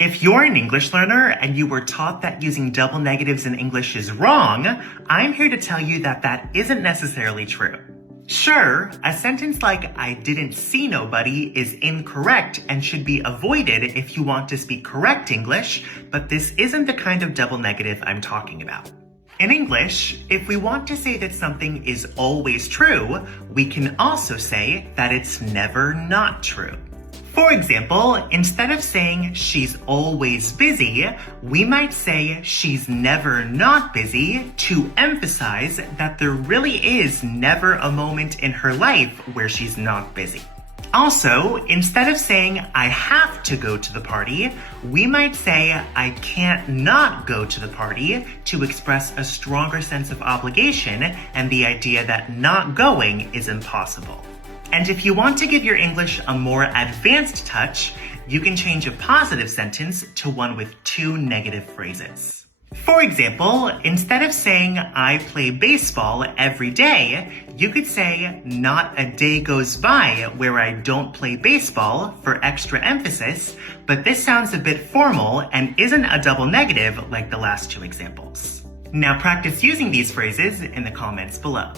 If you're an English learner and you were taught that using double negatives in English is wrong, I'm here to tell you that that isn't necessarily true. Sure, a sentence like I didn't see nobody is incorrect and should be avoided if you want to speak correct English, but this isn't the kind of double negative I'm talking about. In English, if we want to say that something is always true, we can also say that it's never not true. For example, instead of saying she's always busy, we might say she's never not busy to emphasize that there really is never a moment in her life where she's not busy. Also, instead of saying I have to go to the party, we might say I can't not go to the party to express a stronger sense of obligation and the idea that not going is impossible. And if you want to give your English a more advanced touch, you can change a positive sentence to one with two negative phrases. For example, instead of saying I play baseball every day, you could say not a day goes by where I don't play baseball for extra emphasis, but this sounds a bit formal and isn't a double negative like the last two examples. Now practice using these phrases in the comments below.